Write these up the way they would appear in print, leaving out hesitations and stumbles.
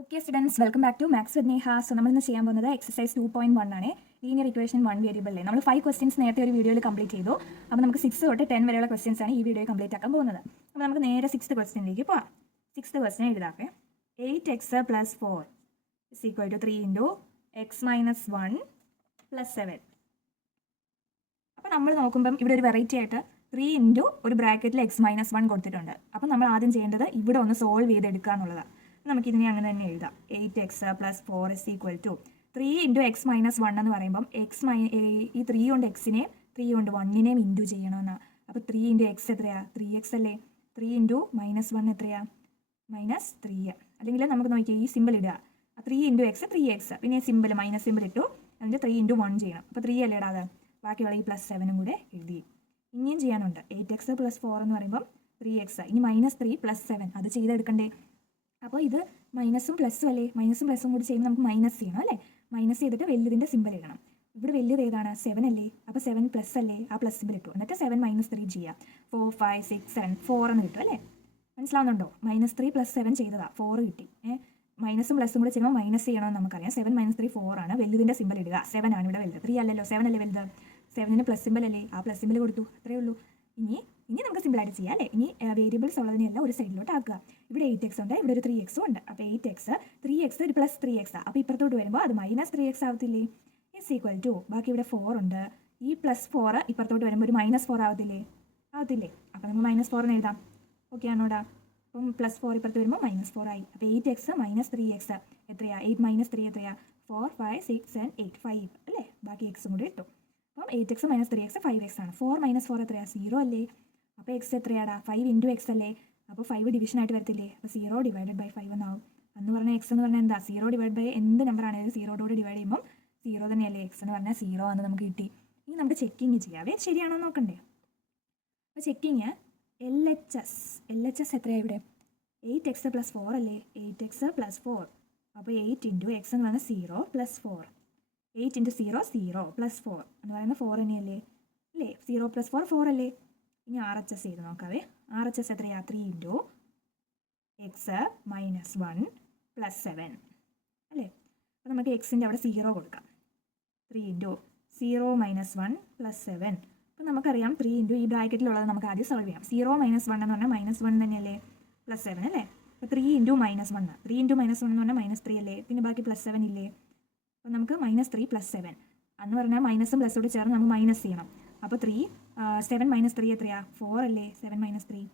Okay students, welcome back to maths with Neha. So നമ്മളിന്ന് ചെയ്യാൻ പോകുന്നത് എക്സസൈസ് 2.1 ആണ്. ലീനിയർ ഇക്വേഷൻ 1 വേരിയബിളിലെ നമ്മൾ 5 ക്വസ്റ്റ്യൻസ് നേരത്തെ ഒരു വീഡിയോയിൽ കംപ്ലീറ്റ് ചെയ്തു. അപ്പോൾ നമുക്ക് 6 തൊട്ട് 10 വരെയുള്ള ക്വസ്റ്റ്യൻസ് ആണ് ഈ വീഡിയോ കംപ്ലീറ്റ് ആക്കാൻ പോകുന്നത്. അപ്പോൾ നമുക്ക് നേരെ 6th ക്വസ്റ്റ്യനിലേക്ക് പോകാം. 6th question എഴുതാക്കെ 8x + 4 = 3 × x - 1 + 7. അപ്പോൾ നമ്മൾ നോക്കുമ്പം ഇവിടെ ഒരു വെറൈറ്റി ആയിട്ട് 3 × ഒരു ബ്രാക്കറ്റിൽ x - 1 കൊടുത്തിട്ടുണ്ട്. അപ്പോൾ നമ്മൾ ആദ്യം ചെയ്യേണ്ടത് ഇവിടെ ഒന്ന് സോൾവ് ചെയ്തെടുക്കുക എന്നുള്ളതാണ്. നമുക്കിതിനെ അങ്ങനെ തന്നെ എഴുതാം. 8x + 4 = 3 × x - 1 എന്ന് പറയുമ്പം ഈ 3 കൊണ്ട് എക്സിനെ 3 കൊണ്ട് 1നെയും ഇൻറ്റു ചെയ്യണമെന്നാണ്. അപ്പോൾ 3 × x എത്രയാ? 3x അല്ലേ. 3 × - 1 എത്രയാ? -3. അല്ലെങ്കിൽ നമുക്ക് നോക്കിയാൽ ഈ സിമ്പിൾ ഇടുക. 3 × x 3x, പിന്നെ സിമ്പിൾ മൈനസ് സിമ്പിൾ ഇട്ടു. എന്നിട്ട് 3 × 1 ചെയ്യണം. അപ്പോൾ 3 അല്ലേ ഇടാതെ, ബാക്കിയുള്ള ഈ +7 കൂടെ എഴുതി. ഇനിയും ചെയ്യാനുണ്ട്. 8x + 4 എന്ന് പറയുമ്പം 3x, ഇനി -3 + 7 അത് ചെയ്തെടുക്കണ്ടേ. അപ്പോൾ ഇത് മൈനസും പ്ലസും അല്ലേ, മൈനസും പ്ലസും കൂടി ചെയ്യുമ്പോൾ നമുക്ക് മൈനസ് ചെയ്യണം അല്ലേ. മൈനസ് ചെയ്തിട്ട് വലിയതിൻ്റെ സിമ്പിൾ ഇടണം. ഇവിടെ വലിയത് ഏതാണ്? 7 അല്ലേ. അപ്പോൾ 7 പ്ലസ് അല്ലേ, ആ പ്ലസ് സിമ്പിൾ ഇട്ടു. എന്നിട്ട് 7 - 3 ചെയ്യുക. 4 5 6 7 4 എന്ന് കിട്ടും അല്ലേ. മനസ്സിലാവുന്നുണ്ടോ? -3 + 7 ചെയ്തതാ, 4 കിട്ടി. മൈനസും പ്ലസും കൂടി ചെയ്യുമ്പോൾ മൈനസ് ചെയ്യണമെന്ന് നമുക്കറിയാം. 7 - 3 4 ആണ്. വലിയതിൻ്റെ സിമ്പിൾ ഇടുക. 7 ആണ് ഇവിടെ വലുത്, 3 അല്ലല്ലോ. 7 അല്ലേ വലുത്. 7ന് പ്ലസ് സിമ്പിൾ അല്ലേ, ആ പ്ലസ് സിമ്പിൾ കൊടുത്തു. അത്രയേ ഉള്ളൂ. ഇനി നമുക്ക് സിമ്പിളായിട്ട് ചെയ്യാം അല്ലേ. ഇനി വേരിയബിൾസ് ഉള്ളതിനെല്ലാം ഒരു സൈഡിലോട്ട് ആക്കുക. ഇവിടെ 8x ഉണ്ട്, ഇവിടെ ഒരു 3x ഉണ്ട്. അപ്പോൾ 8x 3x ഒരു +3x, അപ്പോൾ ഇപ്പുറത്തോട്ട് വരുമ്പോൾ അത് -3x ആവത്തില്ലേ. = ബാക്കി ഇവിടെ 4 ഉണ്ട്. ഈ +4 ഇപ്പുറത്തോട്ട് വരുമ്പോൾ ഒരു -4 ആവത്തില്ലേ. അപ്പോൾ നമുക്ക് -4 എന്ന് എഴുതാം. ഓക്കെ ആണോടാ? അപ്പം +4 ഇപ്പുറത്ത് വരുമ്പോൾ -4 ആയി. അപ്പോൾ 8x - 3x എത്രയാ? 8 - 3 എത്രയാ? 4 5 6 7 8 5 അല്ലേ. ബാക്കി എക്സും കൂടി ഇട്ടു. അപ്പം 8x - 3x 5x ആണ്. 4 - 4 എത്രയാ? 0 അല്ലേ. അപ്പോൾ എക്സ് എത്രയാടാ? 5 × x അല്ലേ. അപ്പോൾ 5 ഡിവിഷനായിട്ട് വരത്തില്ലേ. അപ്പോൾ 0 / 5 എന്നാവും. എന്ന് പറഞ്ഞാൽ എക്സ് എന്ന് പറഞ്ഞാൽ എന്താ? 0 / എന്ത് നമ്പർ ആണെങ്കിലും 0 ഡിവൈഡ് ചെയ്യുമ്പോൾ 0 തന്നെയല്ലേ. എക്സ് എന്ന് പറഞ്ഞാൽ 0 ആണെന്ന് നമുക്ക് കിട്ടി. ഇനി നമുക്ക് ചെക്കിങ് ചെയ്യാവേ, ശരിയാണോ നോക്കണ്ടേ. അപ്പോൾ ചെക്കിങ് LHS എത്രയാണ് ഇവിടെ? 8x + 4 അല്ലേ. 8x + 4, അപ്പോൾ 8 × x എന്ന് പറഞ്ഞാൽ 0 + 4. 8 × 0 0 + 4 എന്ന് പറയുന്നത് 4 തന്നെയല്ലേ അല്ലേ. 0 + 4 4 അല്ലേ. ഇനി RHS ചെയ്ത് നോക്കാവേ. RHS എത്രയാ? 3 × x - 1 + 7 അല്ലേ. അപ്പോൾ നമുക്ക് എക്സിൻ്റെ അവിടെ 0 കൊടുക്കാം. 3 × 0 - 1 + 7. അപ്പോൾ നമുക്കറിയാം 3 × ഈ ബ്രാക്കറ്റിലുള്ളത് നമുക്ക് ആദ്യം സോൾവ് ചെയ്യാം. 0 - 1 എന്ന് പറഞ്ഞാൽ -1 തന്നെയല്ലേ, +7 അല്ലേ. അപ്പോൾ 3 × -1, 3 × -1 എന്ന് പറഞ്ഞാൽ -3 അല്ലേ. പിന്നെ ബാക്കി +7 ഇല്ലേ. അപ്പോൾ നമുക്ക് -3 + 7 എന്ന് പറഞ്ഞാൽ മൈനസും പ്ലസോട് ചേർന്ന് നമുക്ക് മൈനസ് ചെയ്യണം. അപ്പോൾ 7 - 3 എത്രയാ? 4 അല്ലേ. 7 - 3.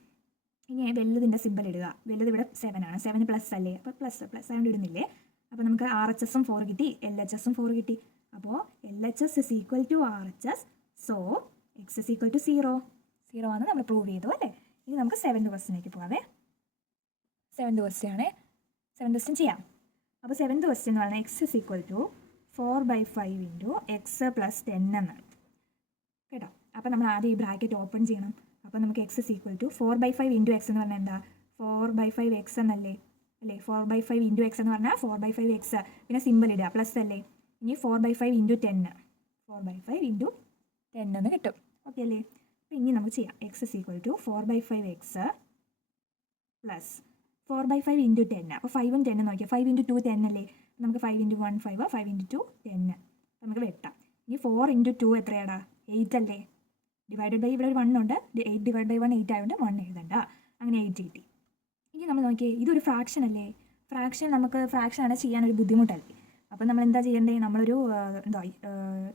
ഇനി വലുതിൻ്റെ സിമ്പിൾ ഇടുക. വലുത് ഇവിടെ 7 ആണ്. 7 പ്ലസ് അല്ലേ. അപ്പോൾ പ്ലസ് ആയതുകൊണ്ട് ഇടുന്നില്ലേ. അപ്പോൾ നമുക്ക് RHSഉം 4 കിട്ടി, LHSഉം 4 കിട്ടി. അപ്പോൾ LHS = RHS. സോ x = 0 ആണ് നമ്മൾ പ്രൂവ് ചെയ്തു അല്ലേ. ഇനി നമുക്ക് 7th ക്വസ്റ്റ്യനിലേക്ക് പോകാവേ. 7th ക്വസ്റ്റ്യൻ ആണ്. 7th ക്വസ്റ്റ്യൻ ചെയ്യാം. അപ്പോൾ 7th ക്വസ്റ്റ്യൻ എന്ന് പറഞ്ഞാൽ x = 4/5 × x + 10 എന്നാണ് കേട്ടോ. അപ്പോൾ നമ്മൾ ആദ്യം ഈ ബ്രാക്കറ്റ് ഓപ്പൺ ചെയ്യണം. അപ്പോൾ നമുക്ക് x = 4/5 × x എന്ന് പറഞ്ഞാൽ എന്താ? 4/5x എന്നല്ലേ അല്ലേ. 4/5 × x എന്ന് പറഞ്ഞാൽ 4/5x, പിന്നെ സിമ്പിൾ ഇടുക, പ്ലസ് അല്ലേ. ഇനി 4/5 × 10, 4/5 × 10 എന്ന് കിട്ടും. ഓക്കെ അല്ലേ. അപ്പോൾ ഇനി നമുക്ക് ചെയ്യാം. x = 4/5x + 4/5 × 10. അപ്പോൾ 5ഉം 10 നോക്കിയാൽ 5 × 2 10 അല്ലേ. നമുക്ക് 5 × 1 5, 5 × 2 10. നമുക്ക് വെട്ടാം. ഇനി 4 × 2 എത്രയാടാ? 8 അല്ലേ. ഡിവൈഡഡ് ബൈ ഇവിടെ ഒരു 1 ഉണ്ട്. 8 / 1 8 ആയതുകൊണ്ട് 1 എഴുതണ്ട. അങ്ങനെ 8 കിട്ടി. ഇനി നമ്മൾ നോക്കിയേ, ഇതൊരു ഫ്രാക്ഷൻ അല്ലേ. നമുക്ക് ഫ്രാക്ഷനാണ് ചെയ്യാനൊരു ബുദ്ധിമുട്ടല്ലേ. അപ്പോൾ നമ്മൾ എന്താ ചെയ്യേണ്ടത്? നമ്മളൊരു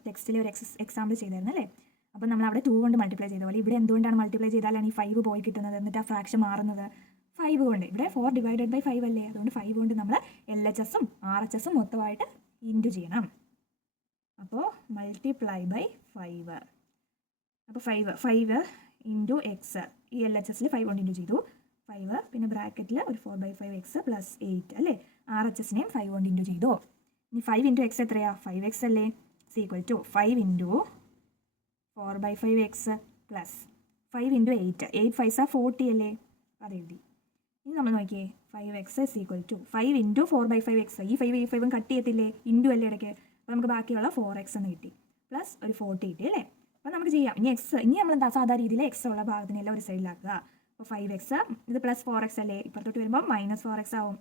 ടെക്സ്റ്റിൽ ഒരു എക്സാമ്പിൾ ചെയ്തായിരുന്നു അല്ലേ. അപ്പോൾ നമ്മൾ അവിടെ 2 കൊണ്ട് മൾട്ടിപ്ലൈ ചെയ്ത പോലെ ഇവിടെ എന്തുകൊണ്ടാണ് മൾട്ടിപ്ലൈ ചെയ്താലാണ് ഈ 5 പോയി കിട്ടുന്നത്, എന്നിട്ട് ആ ഫ്രാക്ഷൻ മാറുന്നത്? 5 കൊണ്ട്. ഇവിടെ 4 / 5 അല്ലേ. അതുകൊണ്ട് 5 കൊണ്ട് നമ്മൾ LHSഉം RHSഉം മൊത്തമായിട്ട് ഇൻറ്റു ചെയ്യണം. അപ്പോൾ മൾട്ടിപ്ലൈ ബൈ 5. അപ്പോൾ 5 × x, ഈ LHSൽ 5 കൊണ്ട് ഇൻറ്റു ചെയ്തു. 5, പിന്നെ ബ്രാക്കറ്റിൽ ഒരു 4/5x + 8 അല്ലേ. RHSനെയും 5 കൊണ്ട് ഇൻറ്റു ചെയ്തു. ഇനി 5 × x എത്രയാ? 5x അല്ലേ. = 5 × 4/5x + 5 × 8. 8 5 40 അല്ലേ. അത് എഴുതി. ഇനി നമ്മൾ നോക്കിയേ, 5x = 5 × 4/5x. ഈ 5 കട്ട് ചെയ്യത്തില്ലേ, ഇൻറ്റു അല്ലേ ഇടയ്ക്ക്. അപ്പോൾ നമുക്ക് ബാക്കിയുള്ള 4x എന്ന് കിട്ടി, പ്ലസ് ഒരു 40 കിട്ടി അല്ലേ. അപ്പോൾ നമുക്ക് ചെയ്യാം. ഇനി നമ്മൾ എന്താ സാധാരണ രീതിയിൽ എക്സ് ഉള്ള ഭാഗത്തിനെല്ലാം ഒരു സൈഡിലാക്കുക. അപ്പോൾ 5x ഇത് +4x അല്ലേ. ഇപ്പുറത്തോട്ട് വരുമ്പോൾ -4x ആവും.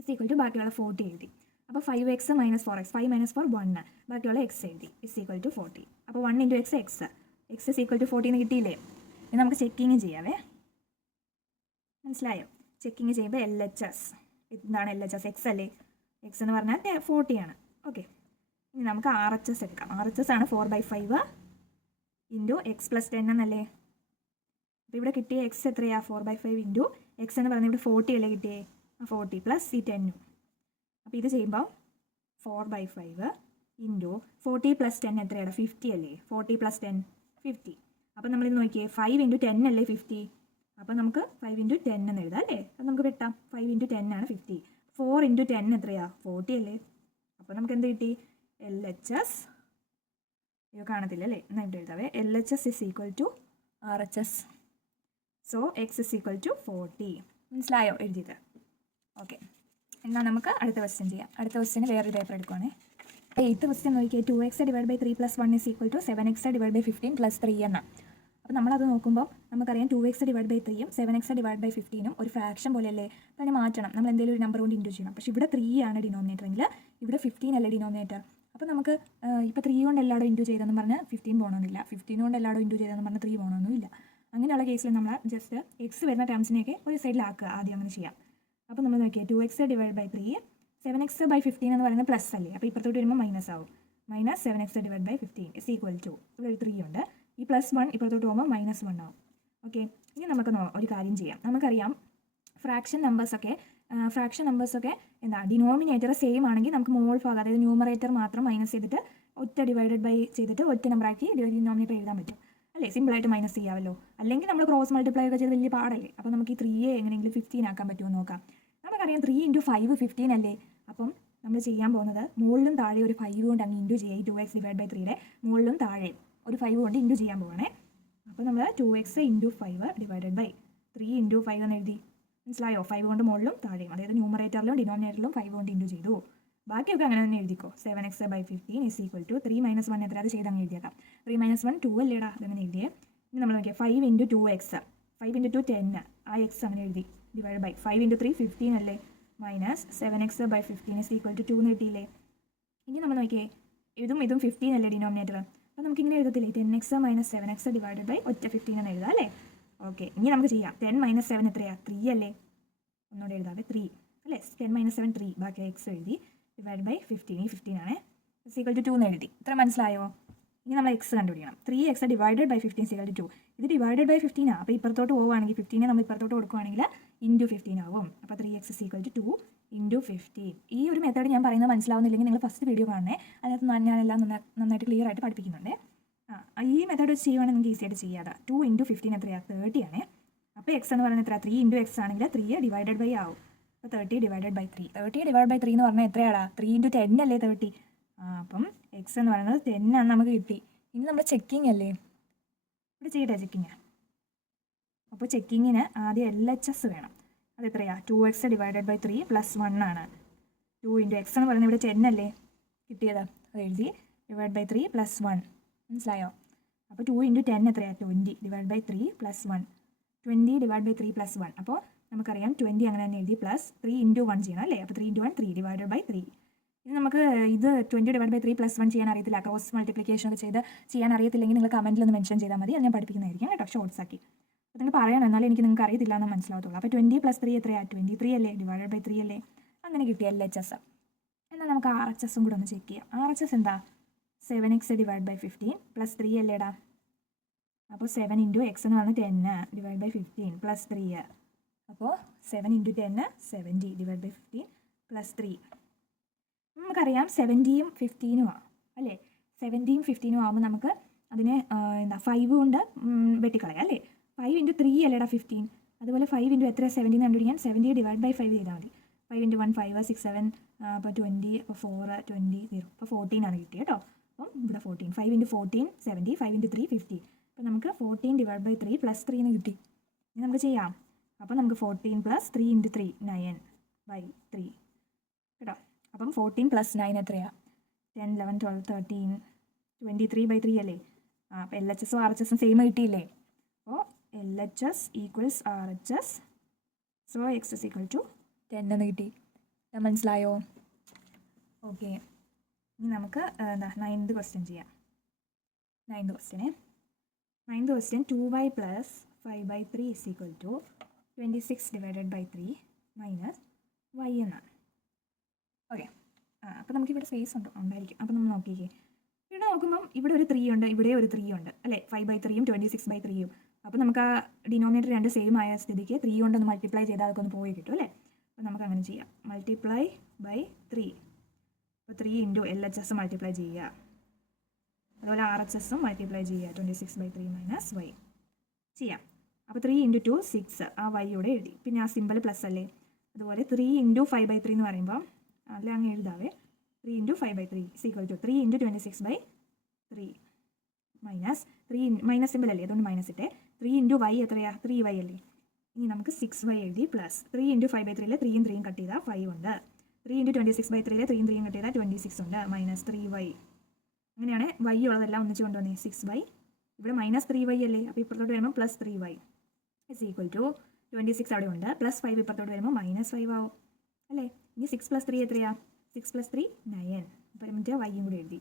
ഇസ് ഈക്വൽ ടു ബാക്കിയുള്ള 40 എഴുതി. അപ്പോൾ 5x മൈനസ് 4x, 5 മൈനസ് 4 1, ബാക്കിയുള്ള എക്സ് എഴുതി ഇസ് ഈക്വൽ ടു 40. അപ്പോൾ 1 into x x is equal to 40 എന്ന് കിട്ടിയില്ലേ? ഇനി നമുക്ക് ചെക്കിങ് ചെയ്യാവേ. മനസ്സിലായോ? ചെക്കിങ് ചെയ്യുമ്പോൾ LHS, എന്താണ് LHS? എക്സ് അല്ലേ? എക്സ് എന്ന് പറഞ്ഞാൽ 40 ആണ്. ഓക്കെ, ഇനി നമുക്ക് RHS എടുക്കാം. RHS ആണ് 4/5 ഇൻറ്റു എക്സ് പ്ലസ് 10 എന്നല്ലേ? അപ്പോൾ ഇവിടെ കിട്ടിയ എക്സ് എത്രയാ? 4/5 ഇൻറ്റു എക്സ് എന്ന് പറഞ്ഞാൽ ഇവിടെ 40 അല്ലേ കിട്ടിയേ? 40 പ്ലസ് ഈ 10. അപ്പോൾ ഇത് ചെയ്യുമ്പോൾ 4/5 ഇൻറ്റു 40 പ്ലസ് 10 എത്രയാണ്? 50 അല്ലേ? 40 പ്ലസ് 10 50. അപ്പോൾ നമ്മളിത് നോക്കിയേ, 5 ഇൻറ്റു 10 അല്ലേ 50? അപ്പോൾ നമുക്ക് 5 ഇൻറ്റു 10 എന്ന് എഴുതാം അല്ലേ? അത് നമുക്ക് വെട്ടാം. 5 ഇൻറ്റു 10 ആണ് 50. 4 ഇൻറ്റു 10 എത്രയാ? 40 അല്ലേ? അപ്പോൾ നമുക്ക് എന്ത് കിട്ടി? LHS, ഇത് കാണത്തില്ല അല്ലേ? എന്നായിട്ട് എഴുതാവേ. LHS is equal to RHS. So x is equal to 40. മനസ്സിലായോ എഴുതിയത്? ഓക്കെ, എന്നാൽ നമുക്ക് അടുത്ത ക്വസ്റ്റ്യൻ ചെയ്യാം. അടുത്ത ക്വസ്റ്റ്യന് വേറൊരു പേപ്പർ എടുക്കുവാണേ. 8th ക്വസ്റ്റ്യൻ നോക്കിയാൽ 2x divide by 3 plus 1 is equal to 7x divide by 15 plus 3 എന്നാണ്. അപ്പോൾ നമ്മളത് നോക്കുമ്പോൾ നമുക്കറിയാം 2x ഡിവൈഡ് ബൈ 3യും 7x ഡിവൈഡ് ബൈ 15ഉം ഒരു ഫ്രാക്ഷൻ പോലെയല്ലേ? അപ്പോൾ അതിനെ മാറ്റണം. നമ്മൾ എന്തെങ്കിലും ഒരു നമ്പർ കൊണ്ട് ഇൻറ്റു ചെയ്യണം. പക്ഷേ ഇവിടെ 3 ആണ് ഡിനോമിനേറ്റർ എങ്കിൽ ഇവിടെ 15 അല്ലേ ഡിനോമിനേറ്റർ. അപ്പോൾ നമുക്ക് ഇപ്പോൾ 3 കൊണ്ട് എല്ലായിടും ഇൻറ്റു ചെയ്തെന്ന് പറഞ്ഞാൽ 15 പോകണമെന്നില്ല, 15 കൊണ്ട് എല്ലായിടും ഇൻറ്റു ചെയ്തെന്ന് പറഞ്ഞാൽ 3 പോകണമെന്നില്ല. അങ്ങനെയുള്ള കേസിൽ നമ്മൾ ജസ്റ്റ് എക്സ് വരുന്ന ടേംസിനെയൊക്കെ ഒരു സൈഡിലാക്കുക. ആദ്യം അങ്ങനെ ചെയ്യാം. അപ്പോൾ നമ്മൾ നോക്കിയാൽ 2x divide by 3, 7x by 15 എന്ന് പറയുന്നത് പ്ലസ് അല്ലേ? അപ്പോൾ ഇപ്പുറത്തോട്ട് വരുമ്പോൾ മൈനസ് ആവും. Minus 7x divide by 15 is equal to, ഇവിടെ ഒരു 3 ഉണ്ട്, ഈ പ്ലസ് 1 ഇപ്പുറത്തോട്ട് പോകുമ്പോൾ -1 ആവും. ഓക്കെ, ഇനി നമുക്ക് ഒരു കാര്യം ചെയ്യാം. നമുക്കറിയാം ഫ്രാക്ഷൻ നമ്പേഴ്സൊക്കെ എന്താ, ഡിനോമിനേറ്റർ സെയിം ആണെങ്കിൽ നമുക്ക് മോൾ ഭാഗം, അതായത് ന്യൂമറേറ്റർ മാത്രം മൈനസ് ചെയ്തിട്ട് ഒറ്റ ഡിവൈഡഡ് ബൈ ചെയ്തിട്ട് ഒറ്റ നമ്പറാക്കി ഡിനോമിനേറ്റർ എഴുതാൻ പറ്റും അല്ലേ? സിമ്പിളായിട്ട് മൈനസ് ചെയ്യാമല്ലോ. അല്ലെങ്കിൽ നമ്മൾ ക്രോസ് മൾട്ടിപ്ലൈ ഒക്കെ ചെയ്ത് വലിയ പാടല്ലേ? അപ്പോൾ നമുക്ക് ഈ 3 എങ്ങനെയെങ്കിലും 15 ആക്കാൻ പറ്റുമോ നോക്കാം. നമുക്കറിയാം 3 ഇൻറ്റു 5 15 അല്ലേ? അപ്പം നമ്മൾ ചെയ്യാൻ പോകുന്നത് മുകളിലും താഴെ ഒരു 5 കൊണ്ട് അങ്ങ് ഇൻറ്റു ചെയ്യുക. ഈ 2x ഡിവൈഡ് ബൈ 3യുടെ മുകളിലും താഴെ ഒരു 5 കൊണ്ട് ഇൻറ്റു ചെയ്യാൻ പോകണേ. അപ്പോൾ നമ്മൾ 2x into 5 divided by 3 into 5 എന്ന് എഴുതി. മനസ്സിലായോ? 5 കൊണ്ട് മുകളിലും താഴെയും, അതായത് ന്യൂമറേറ്ററിലും ഡിനോമിനേറ്ററിലും 5 കൊണ്ട് ഇൻറ്റു ചെയ്തു. ബാക്കിയൊക്കെ അങ്ങനെ തന്നെ എഴുതിക്കോ. 7x by 15 is equal to 3 - 1 എത്ര? അത് ചെയ്ത് അങ്ങ് എഴുതിയേക്കാം. 3 - 1 2 അല്ലേടാ? അതങ്ങനെ എഴുതിയേ. ഇനി നമ്മൾ നോക്കിയാൽ 5 ഇൻറ്റു 2x, 5 ഇൻറ്റു 2 10, ആ എക്സ് അങ്ങനെ എഴുതി. ഡിവൈഡ് ബൈ 5 ഇൻറ്റു 3 15 അല്ലേ? Minus 7x by 15 is equal to 2 എന്ന് കിട്ടിയില്ലേ? ഇനി നമ്മൾ നോക്കിയേ, ഇതും 15 അല്ലേ ഡിനോമിനേറ്റർ? അപ്പോൾ നമുക്ക് ഇങ്ങനെ എഴുതത്തില്ലേ? 10x minus 7x divided by ഒറ്റ 15 എന്ന് എഴുതാം അല്ലേ? ഓക്കെ, ഇനി നമുക്ക് ചെയ്യാം. 10 - 7 എത്രയാണ്? 3 അല്ലേ? ഒന്നുകൂടെ എഴുതാവേ, 3 അല്ലേ? 10 - 7 3, ബാക്കി എക്സ് എഴുതി. ഡിവൈഡ് ബൈ 15, ഈ 15 ആണ് ഇസ് ഈക്വൽ ടു 2 എന്ന് എഴുതി. ഇത്ര മനസ്സിലായോ? ഇനി നമ്മൾ എക്സ് കണ്ടുപിടിക്കണം. 3x divided by 15 is equal to 2. ഇത് ഡിവൈഡഡ് ബൈ 15 ആണ്. അപ്പോൾ ഇപ്പുറത്തോട്ട് പോവുകയാണെങ്കിൽ 15 നമ്മൾ ഇപ്പുറത്തോട്ട് കൊടുക്കുകയാണെങ്കിൽ ഇൻറ്റു 15 ആവും. അപ്പോൾ 3x is equal to 2 into 15. ഈ ഒരു മെത്തേഡ് ഞാൻ പറയുന്നത് മനസ്സിലാവുന്നില്ലെങ്കിൽ നിങ്ങൾ ഫസ്റ്റ് വീഡിയോ കാണണേ. അതിനകത്ത് ഞാനെല്ലാം നന്നായിട്ട് ക്ലിയർ ആയിട്ട് പഠിപ്പിക്കുന്നുണ്ട്. ഈ മെത്തേഡ് വെച്ച് ചെയ്യുവാണെങ്കിൽ നിങ്ങൾക്ക് ഈസി ആയിട്ട് ചെയ്യാതെ. 2 ഇൻറ്റു 15 എത്രയാണ്? 30 ആണ്. അപ്പോൾ എക്സ് എന്ന് പറയുന്നത് എത്ര? 3 ഇൻറ്റു എക്സ് ആണെങ്കിൽ 3 ഡിവൈഡഡ് ബൈ ആവും. അപ്പോൾ 30 ഡിവൈഡഡ് ബൈ 3. 30 ഡിവൈഡ് ബൈ 3 എന്ന് പറഞ്ഞാൽ എത്രയാടാ? 3 ഇൻറ്റു 10 അല്ലേ 30? അപ്പം എക്സ് എന്ന് പറയുന്നത് 10 ആണ് നമുക്ക് കിട്ടി. ഇനി നമ്മൾ ചെക്കിങ് അല്ലേ? ഇവിടെ ചെയ്യട്ടെ ചെക്കിങ്. അപ്പോൾ ചെക്കിങ്ങിന് ആദ്യം LHS വേണം. അത് എത്രയാണ്? 2x ഡിവൈഡഡ് ബൈ 3 പ്ലസ് 1 ആണ്. 2 ഇൻറ്റു എക്സ് എന്ന് പറയുന്നത് ഇവിടെ 10 അല്ലേ കിട്ടിയത്? അത് എഴുതി. Divide by 3 plus 1. മനസ്സിലായോ? അപ്പോൾ 2 ഇൻറ്റു 10 എത്രയാണ്? 20 divide by 3 plus 1. 20 divide by 3 plus 1. അപ്പോൾ നമുക്കറിയാം 20 അങ്ങനെ തന്നെ എഴുതി. പ്ലസ് 3 ഇൻറ്റു 1 ചെയ്യണം അല്ലേ? അപ്പോൾ 3 ഇൻറ്റു 1 3 ഡിവൈഡഡ് ബൈ 3. ഇത് നമുക്ക് 20 ഡിവൈഡ് ബൈ 3 പ്ലസ് 1 ചെയ്യാൻ അറിയത്തില്ല. ക്രോസ് മൾട്ടിപ്ലിക്കേഷൻ ഒക്കെ ചെയ്ത് ചെയ്യാൻ അറിയത്തില്ലെങ്കിൽ നിങ്ങൾ കമൻറ്റിൽ ഒന്ന് മെൻഷൻ ചെയ്താൽ മതി. അത് ഞാൻ പഠിപ്പിക്കുന്നതായിരിക്കും കേട്ടോ, ഷോർട്സ് ആക്കി. അപ്പോൾ നിങ്ങൾ പറയണം, എന്നാലും എനിക്ക് നിങ്ങൾക്ക് അറിയത്തില്ല എന്ന് മനസ്സിലാവത്തുള്ളൂ. അപ്പോൾ 20 പ്ലസ് 3 എത്രയാണ്? 23 അല്ലേ? ഡിവൈഡഡ് ബൈ 3 അല്ലേ? അങ്ങനെ കിട്ടി LHS. എന്നാൽ നമുക്ക് RHSും കൂടെ ഒന്ന് ചെക്ക് ചെയ്യാം. RHS എന്താ? 7x ഡിവൈഡ് ബൈ 15 പ്ലസ് 3 അല്ലേടാ? അപ്പോൾ 7 ഇൻറ്റു എക്സ് എന്ന് പറഞ്ഞാൽ 10 ഡിവൈഡ് ബൈ 15 പ്ലസ് 3. അപ്പോൾ 7 ഇൻറ്റു 10 70 ഡിവൈഡ് ബൈ 15 പ്ലസ് 3. നമുക്കറിയാം 70യും 15ഉം ആണ് അല്ലേ? 70യും 15ഉം ആകുമ്പോൾ നമുക്ക് അതിനെ 5 കൊണ്ട് വെട്ടിക്കളയാം അല്ലേ? 5 ഇൻറ്റു 3 അല്ലേടാ 15. അതുപോലെ 5 ഇൻറ്റു എത്ര? 70 കണ്ടുപിടിക്കാൻ 70 ഡിവൈഡ് ബൈ 5 ചെയ്താൽ മതി. 5 ഇൻറ്റു 1 5 6 7 അപ്പോൾ 20 അപ്പോൾ 4 20 0 അപ്പോൾ 14 ആണ് കിട്ടിയത് കേട്ടോ. അപ്പം ഇവിടെ 14. 5 ഇൻറ്റു 14 70, 5 ഇൻറ്റു 3 50. അപ്പോൾ നമുക്ക് 14 ഡിവൈഡ് ബൈ 3 പ്ലസ് 3 എന്ന് കിട്ടി. ഇനി നമുക്ക് ചെയ്യാം. അപ്പോൾ നമുക്ക് 14 പ്ലസ് 3 ഇൻറ്റു 3 9/3 കേട്ടോ. അപ്പം 14 പ്ലസ് 9 എത്രയാണ്? 10 11 12 13 23/3 അല്ലേ? അപ്പോൾ LHSും RHSും സെയിം കിട്ടിയില്ലേ? അപ്പോൾ LHS equals RHS. So x is equal to 10 എന്ന് കിട്ടി. മനസ്സിലായോ? ഓക്കെ, ഇനി നമുക്ക് നയൻത് ക്വസ്റ്റ്യൻ ചെയ്യാം. Ninth question 2y plus 5/3 is equal to 26/3 minus y എന്നാണ്. ഓക്കെ, അപ്പോൾ നമുക്കിവിടെ സ്പേസ് ഉണ്ടായിരിക്കും. അപ്പോൾ നമ്മൾ നോക്കിക്കേ, ഇവിടെ നോക്കുമ്പം ഇവിടെ ഒരു 3 ഉണ്ട്, ഇവിടെ ഒരു 3 ഉണ്ട് അല്ലേ, 5/3 26/3. അപ്പോൾ നമുക്ക് ആ ഡിനോമിനേറ്റർ രണ്ട് സെയിം ആയ സ്ഥിതിക്ക് 3 കൊണ്ടൊന്ന് മൾട്ടിപ്ലൈ ചെയ്താൽ അതൊക്കെ ഒന്ന് പോയി കിട്ടും അല്ലേ. അപ്പോൾ നമുക്ക് അങ്ങനെ ചെയ്യാം. Multiply by 3. അപ്പോൾ 3 ഇൻറ്റു LHS മൾട്ടിപ്ലൈ ചെയ്യുക, അതുപോലെ RHS മൾട്ടിപ്ലൈ ചെയ്യുക. 26/3 മൈനസ് y ചെയ്യാം. അപ്പോൾ 3 ഇൻറ്റു 2 6, ആ വൈയോടെ എഴുതി. പിന്നെ ആ സിമ്പിൾ പ്ലസ് അല്ലേ. അതുപോലെ 3 ഇൻറ്റു 5/3 എന്ന് പറയുമ്പോൾ അല്ല അങ്ങ് എഴുതാവേ. 3 into 5/3 is equal to 3 into 26/3 minus 3 minus simple അല്ലേ, അതുകൊണ്ട് മൈനസ് ഇട്ടേ. 3 ഇൻറ്റു y എത്രയാ, 3y അല്ലേ. ഇനി നമുക്ക് 6y എഴുതി പ്ലസ് 3 ഇൻറ്റു 5/3 3യും 3യും കട്ട് ചെയ്താൽ 5 ഉണ്ട്. 3 ഇൻറ്റു 26/3 3യും 3യും കട്ട് ചെയ്താൽ 26 ഉണ്ട്, മൈനസ് 3y. അങ്ങനെയാണ് y ഉള്ളതെല്ലാം ഒന്നിച്ച് കൊണ്ടുവന്നേ. 6y ഇവിടെ മൈനസ് 3y അല്ലേ, അപ്പോൾ ഇപ്പുറത്തോട്ട് വരുമ്പോൾ plus 3y is equal to 26 അവിടെ ഉണ്ട്, പ്ലസ് 5 ഇപ്പുറത്തോട്ട് വരുമ്പോൾ മൈനസ് 5 ആവും അല്ലേ. ഇനി 6 + 3 എത്രയാ, 6 + 3 9. അപ്പോൾ മറ്റേ വൈയും കൂടി എഴുതി,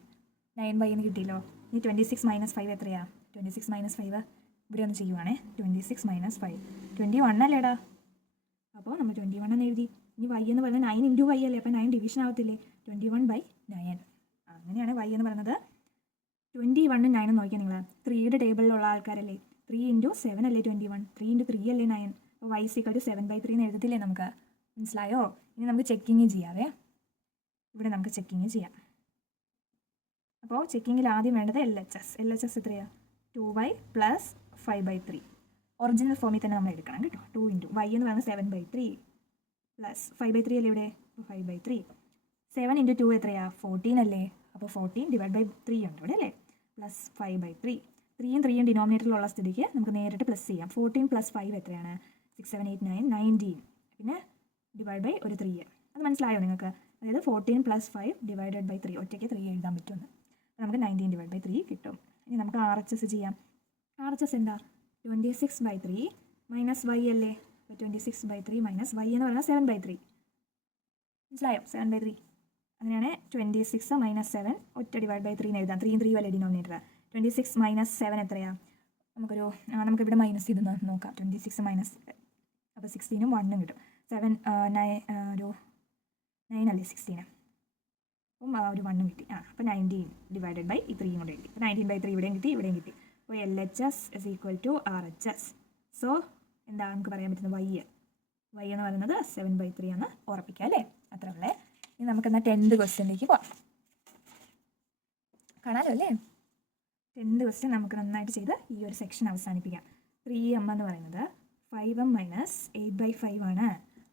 9y എന്ന് കിട്ടിയല്ലോ. ഇനി 26 - 5 എത്രയാ, 26 - 5 ഇവിടെ ഒന്ന് ചെയ്യുവാണേ. 26 - 5 21 അല്ലേടാ, അപ്പോൾ നമ്മൾ 21 എന്ന് എഴുതി. ഇനി y എന്ന് പറഞ്ഞാൽ 9 ഇൻറ്റു y അല്ലേ, അപ്പോൾ 9 ഡിവിഷൻ ആവത്തില്ലേ, 21/9. അങ്ങനെയാണ് y എന്ന് പറയുന്നത്. 21 9 നോക്കിയാൽ നിങ്ങൾ 3യുടെ ടേബിളിലുള്ള ആൾക്കാരല്ലേ. 3 ഇൻറ്റു 7 അല്ലേ 21, 3 ഇൻറ്റു 3 അല്ലേ 9. അപ്പോൾ y = 7/3 എന്ന് എഴുതത്തില്ലേ നമുക്ക്. മനസ്സിലായോ? ഇനി നമുക്ക് ചെക്കിങ് ചെയ്യാവേ. ഇവിടെ നമുക്ക് ചെക്കിങ് ചെയ്യാം. അപ്പോൾ ചെക്കിങ്ങിൽ ആദ്യം വേണ്ടത് LHS എത്രയാണ്, 2y പ്ലസ് 5/3. ഒറിജിനൽ ഫോമിൽ തന്നെ നമ്മൾ എടുക്കണം കേട്ടോ. 2 ഇൻറ്റു y എന്ന് പറയുന്നത് 7/3 പ്ലസ് 5/3 അല്ലേ ഇവിടെ, 5/3. 7 ഇൻറ്റു 2 എത്രയാ, 14 അല്ലേ, അപ്പോൾ 14/3 ഉണ്ട് ഇവിടെ അല്ലേ, പ്ലസ് 5/3. 3യും 3യും ഡിനോമിനേറ്ററിലുള്ള സ്ഥിതിക്ക് നമുക്ക് നേരിട്ട് പ്ലസ് ചെയ്യാം. 14 + 5 എത്രയാണ്, 6 7 8 9 19. പിന്നെ ഡിവൈഡ് ബൈ ഒരു 3. അത് മനസ്സിലായോ നിങ്ങൾക്ക്? അതായത് 14 + 5 / 3 ഒറ്റയ്ക്ക് 3 എഴുതാൻ പറ്റുമെന്ന്. അപ്പോൾ നമുക്ക് 19/3 കിട്ടും. ഇനി നമുക്ക് RHS ചെയ്യാം. RHS എന്താ, 26/3 മൈനസ് y അല്ലേ, അപ്പോൾ 26/3 മൈനസ് y എന്ന് പറഞ്ഞാൽ 7/3. മനസ്സിലായോ, 7/3. അങ്ങനെയാണ് 26 - 7 ഒറ്റ /3 എന്ന് എഴുതാം. 3 അല്ലേ ഡിനോമിനേറ്റർ. 26 - 7 എത്രയാണ്, നമുക്കിവിടെ മൈനസ് ചെയ്ത് നോക്കാം. 26 - അപ്പോൾ 16ഉം 1ഉം കിട്ടും. 7 ഒരു 9 അല്ലേ 16, അപ്പം ഒരു 1ഉം കിട്ടി. അപ്പോൾ 19/3 ഈ 3യും കൂടെ എഴുതി. അപ്പോൾ 19/3 ഇവിടെയും കിട്ടി, ഇവിടെയും കിട്ടി. അപ്പോൾ LHS = RHS. സോ എന്താ നമുക്ക് പറയാൻ പറ്റുന്നത്, y എന്ന് പറയുന്നത് 7/3 എന്ന് ഉറപ്പിക്കുക അല്ലേ. അത്ര ഉള്ളേ. ഇനി നമുക്കെന്നാൽ 10th ക്വസ്റ്റ്യനിലേക്ക് പോകാം. കാണാമല്ലോ അല്ലേ. 10th ക്വസ്റ്റ്യൻ നമുക്ക് നന്നായിട്ട് ചെയ്ത് ഈ ഒരു സെക്ഷൻ അവസാനിപ്പിക്കാം. 3m എന്ന് പറയുന്നത് 5m - 8/5 ആണ്.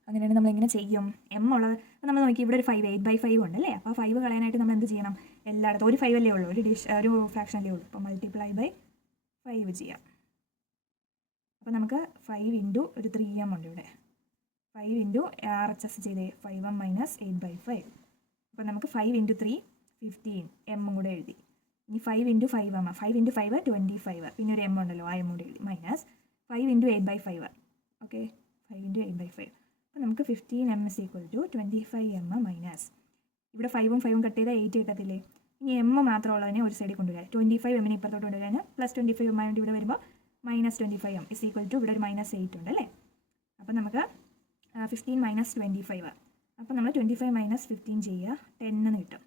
അങ്ങനെയാണെങ്കിൽ നമ്മൾ എങ്ങനെ ചെയ്യും, m ഉള്ളത് നമ്മൾ നോക്കി. ഇവിടെ ഒരു 5 8/5 ഉണ്ട് അല്ലേ. അപ്പോൾ 5 കളയാനായിട്ട് നമ്മൾ എന്ത് ചെയ്യണം, എല്ലായിടത്തും ഒരു 5 അല്ലേ ഉള്ളൂ, ഒരു ഫ്രാക്ഷൻ അല്ലേ ഉള്ളൂ. അപ്പോൾ മൾട്ടിപ്ലൈ ബൈ 5 ചെയ്യാം. അപ്പോൾ നമുക്ക് 5 ഇൻറ്റു ഒരു 3m ഉണ്ട് ഇവിടെ. 5 ഇൻറ്റു RHS ചെയ്തേ, 5m - 8/5. അപ്പോൾ നമുക്ക് 5 ഇൻറ്റു 3 15, m കൂടെ എഴുതി. ഇനി 5 ഇൻറ്റു 5m, 5 ഇൻറ്റു 5 25, പിന്നെ ഒരു m ഉണ്ടല്ലോ, ആ m കൂടെ എഴുതി. Minus 5 into 8/5. Okay, 5 into 8/5. അപ്പോൾ നമുക്ക് 15m = 25m മൈനസ് ഇവിടെ 5ഉം 5ഉം കട്ട് ചെയ്താൽ 8 കിട്ടത്തില്ലേ. ഇനി m മാത്രമുള്ളതിനെ ഒരു സൈഡിൽ കൊണ്ടുവരാം. 25m ഇപ്പുറത്തോട്ട് കൊണ്ടുവരാൻ പ്ലസ് 25m ആയതുകൊണ്ട് ഇവിടെ വരുമ്പോൾ മൈനസ് 25m = ഇവിടെ ഒരു -8 ഉണ്ട് അല്ലേ. അപ്പോൾ നമുക്ക് 15 - 25. അപ്പോൾ നമ്മൾ 25 - 15 ചെയ്യുക, 10 എന്ന് കിട്ടും.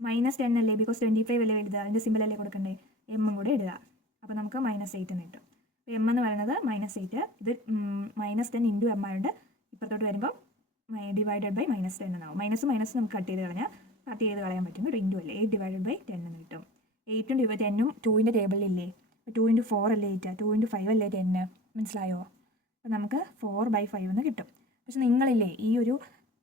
-10 അല്ലേ, ബിക്കോസ് 25 അല്ലേ എഴുതുക, അതിൻ്റെ സിമ്പിൾ അല്ലേ കൊടുക്കണ്ടേ, m കൂടെ ഇടുക. അപ്പോൾ നമുക്ക് -8 എന്ന് കിട്ടും. അപ്പോൾ m എന്ന് പറയുന്നത് -8, ഇത് -10 ഇൻറ്റു m ആയതുകൊണ്ട് ഇപ്പുറത്തോട്ട് വരുമ്പോൾ ഡിവൈഡഡ് ബൈ -10 എന്നാവും. മൈനസ് നമുക്ക് കട്ട് ചെയ്ത് കളയാൻ പറ്റും കേട്ടോ. ഇൻറ്റു അല്ലേ, 8/10 എന്ന് കിട്ടും. 8ഉം 10ഉം 2ൻ്റെ ടേബിളിലില്ലേ, 2 × 4 അല്ലേ 8, 2 × 5 അല്ലേ 10. മനസ്സിലായോ? അപ്പോൾ നമുക്ക് 4/5 എന്ന് കിട്ടും. പക്ഷെ നിങ്ങളില്ലേ ഈ ഒരു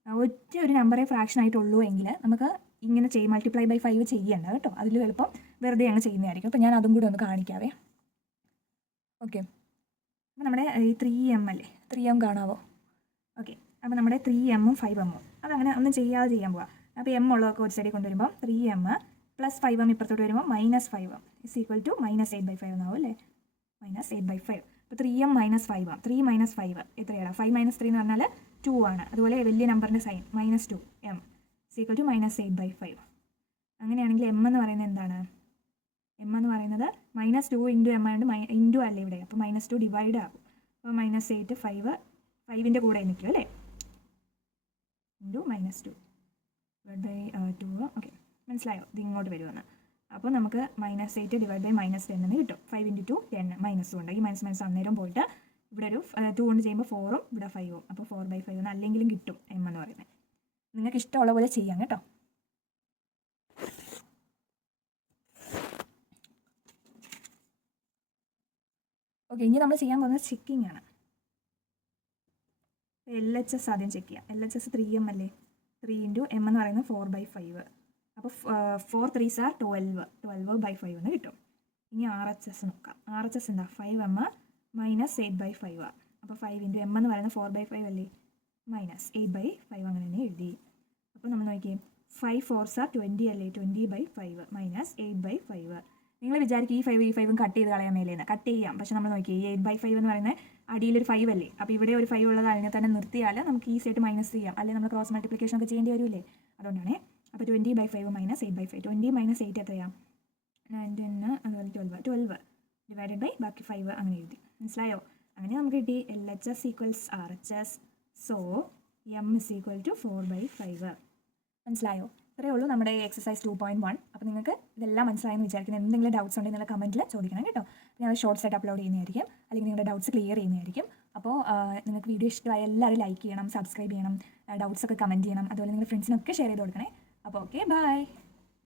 ഒറ്റ ഒരു നമ്പറേ ഫ്രാക്ഷൻ ആയിട്ടുള്ളൂ എങ്കിൽ നമുക്ക് ഇങ്ങനെ മൾട്ടിപ്ലൈ ബൈ 5 ചെയ്യേണ്ട കേട്ടോ. അതിൽ എളുപ്പം വെറുതെ അങ്ങ് ചെയ്യുന്നതായിരിക്കും. അപ്പോൾ ഞാൻ അതും കൂടി ഒന്ന് കാണിക്കാവേ. ഓക്കെ, അപ്പോൾ നമ്മുടെ ഈ 3m അല്ലേ, 3m കാണാവോ? ഓക്കെ, അപ്പോൾ നമ്മുടെ 3m-ഉം 5m അതങ്ങനെ ഒന്നും ചെയ്യാതെ ചെയ്യാൻ പോവാം. അപ്പോൾ m ഉള്ളതൊക്കെ ഒരു സൈഡിൽ കൊണ്ടുവരുമ്പോൾ 3m + 5m ഇപ്പുറത്തോട്ട് വരുമ്പോൾ -5m = -8/5 എന്നാവും അല്ലേ, -8/5. അപ്പോൾ 3m - 5m, 3 - 5 എത്രയാണ്, 5 - 3 എന്ന് പറഞ്ഞാൽ 2 ആണ്. അതുപോലെ വലിയ നമ്പറിൻ്റെ സൈൻ -2 m = -8/5. അങ്ങനെയാണെങ്കിൽ m എന്ന് പറയുന്നത് എന്താണ്? m എന്ന് പറയുന്നത് -2 × m ആയതുകൊണ്ട് ഇൻറ്റു അല്ലേ ഇവിടെ, അപ്പോൾ -2 ഡിവൈഡ് ആകും. അപ്പോൾ -8 5ൻ്റെ കൂടെ നിൽക്കും അല്ലേ, ഇൻറ്റു -2 / 2. ഓക്കെ, മനസ്സിലായോ? ഇത് ഇങ്ങോട്ട് വരുമെന്ന്. അപ്പോൾ നമുക്ക് -8 / -10 എന്ന് കിട്ടും. 5 × 2 10 -2 ഉണ്ട്. ഈ മൈനസ് അന്നേരം പോയിട്ട് ഇവിടെ ഒരു 2 കൊണ്ട് ചെയ്യുമ്പോൾ 4ഉം ഇവിടെ 5ഉം, അപ്പോൾ 4/5 എന്ന് അല്ലെങ്കിലും കിട്ടും m എന്ന് പറയുന്നത്. നിങ്ങൾക്ക് ഇഷ്ടമുള്ള പോലെ ചെയ്യാം കേട്ടോ. ഓക്കെ, ഇനി നമ്മൾ ചെയ്യാൻ പോകുന്നത് ചെക്കിംഗ് ആണ്. LHS ആദ്യം ചെക്ക് ചെയ്യാം. LHS 3m അല്ലേ, 3 × m എന്ന് പറയുന്നത് 4/5. അപ്പോൾ 4 3s are 12/5 എന്ന് കിട്ടും. ഇനി RHS നോക്കാം. RHS എന്താ? 5m -8/5. അപ്പോൾ 5 × m എന്ന് പറയുന്നത് 4/5 അല്ലേ, -8/5 അങ്ങനെ തന്നെ എഴുതി. അപ്പോൾ നമ്മൾ നോക്കിയേ, 5 4s are 20 അല്ലേ, 20/5 -8/5. നിങ്ങൾ വിചാരിക്കും ഈ 5ഉം കട്ട് ചെയ്ത് കളയാൻ മേലേന്ന്. കട്ട് ചെയ്യാം, പക്ഷെ നമ്മൾ നോക്കിയേ, ഈ 8/5 എന്ന് പറയുന്നത് അടിയിലൊരു 5 അല്ലേ, അപ്പോൾ ഇവിടെ ഒരു 5 ഉള്ളത് അതിനെ തന്നെ നിർത്തിയാൽ നമുക്ക് ഈസി ആയിട്ട് മൈനസ് ചെയ്യാം, അല്ലെങ്കിൽ നമ്മൾ ക്രോസ് മൾട്ടിപ്ലിക്കേഷൻ ഒക്കെ ചെയ്യേണ്ടി വരില്ലേ, അതുകൊണ്ടാണ്. അപ്പോൾ 20/5 -8/5. 20 - 8 എത്രയാണ്? 9 അതുപോലെ 12 ഡിവൈഡഡ് ബൈ ബാക്കി 5 അങ്ങനെ എഴുതി. മനസ്സിലായോ? അങ്ങനെ നമുക്ക് കിട്ടി LHS = RHS. So m = 4/5. മനസ്സിലായോ? ഇത്രയേ ഉള്ളൂ നമ്മുടെ എക്സസൈസ് 2.1. അപ്പോൾ നിങ്ങൾക്ക് ഇതെല്ലാം മനസ്സിലായെന്ന് വിചാരിക്കുന്നത്. എന്തെങ്കിലും ഡൗട്ട്സ് ഉണ്ടെങ്കിൽ നിങ്ങൾ കമൻറ്റിൽ ചോദിക്കണം കേട്ടോ. ഞാൻ ഷോർട്സ് ആയിട്ട് അപ്ലോഡ് ചെയ്യുന്നതായിരിക്കും, അല്ലെങ്കിൽ നിങ്ങളുടെ ഡൗട്ട്സ് ക്ലിയർ ചെയ്യുന്നതായിരിക്കും. അപ്പോൾ നിങ്ങൾക്ക് വീഡിയോ ഇഷ്ടമായ എല്ലാവരും ലൈക്ക് ചെയ്യണം, സബ്സ്ക്രൈബ് ചെയ്യണം, ഡൗട്ട്സ് ഒക്കെ കമൻറ്റ് ചെയ്യണം, അതുപോലെ നിങ്ങളുടെ ഫ്രണ്ട്സിനൊക്കെ ഷെയർ ചെയ്ത് കൊടുക്കണേ. അപ്പോൾ ഓക്കെ, ബൈ.